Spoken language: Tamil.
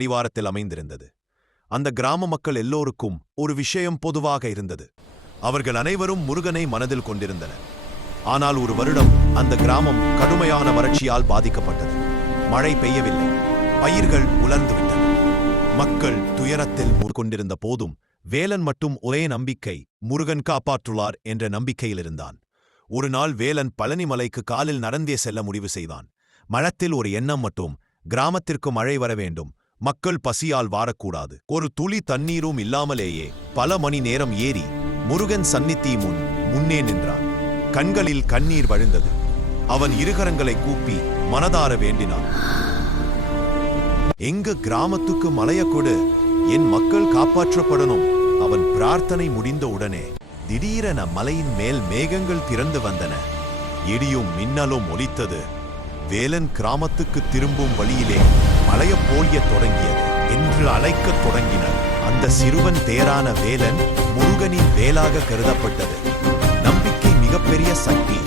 அடிவாரத்தில் அமைந்திருந்தது. அந்த கிராம மக்கள் எல்லோருக்கும் ஒரு விஷயம் பொதுவாக இருந்தது. அவர்கள் அனைவரும் முருகனை மனதில் கொண்டிருந்தனர். ஆனால் ஒரு வருடம் அந்த கிராமம் கடுமையான வறட்சியால் பாதிக்கப்பட்டது. மழை பெய்யவில்லை. பயிர்கள் உலர்ந்துவிட்டன. மக்கள் துயரத்தில் கொண்டிருந்த போதும் வேலன் மட்டும் ஒரே நம்பிக்கை, முருகன் காப்பாற்றுள்ளார் என்ற நம்பிக்கையில் இருந்தான். ஒரு நாள் வேலன் பழனி மலைக்கு காலில் நடந்தே செல்ல முடிவு செய்தான். மனத்தில் ஒரு எண்ணம் மட்டும், கிராமத்திற்கு மழை வர வேண்டும், மக்கள் பசியால் வாரக்கூடாது. ஒரு துளி தண்ணீரும் இல்லாமலேயே பல மணி நேரம் ஏறி முருகன் சந்நிதி முன்னே நின்றான். கண்களில் கண்ணீர் வழிந்தது. அவன் இருகரங்களை கூப்பி மனதார வேண்டினான். எங்க கிராமத்துக்கு மழைய கொடு, என் மக்கள் காப்பாற்றப்படணும். அவன் பிரார்த்தனை முடிந்த உடனே திடீரென மலையின் மேல் மேகங்கள் திறந்து வந்தன. இடியும் மின்னலும் ஒலித்தது. வேலன் கிராமத்துக்கு திரும்பும் வழியிலே மலைய பொழியத் தொடங்கியது என்று அழைக்கத் தொடங்கினர். அந்த சிறுவன் பேரான வேலன் முருகனின் வேலாக கருதப்பட்டது. நம்பிக்கை மிகப்பெரிய சக்தி.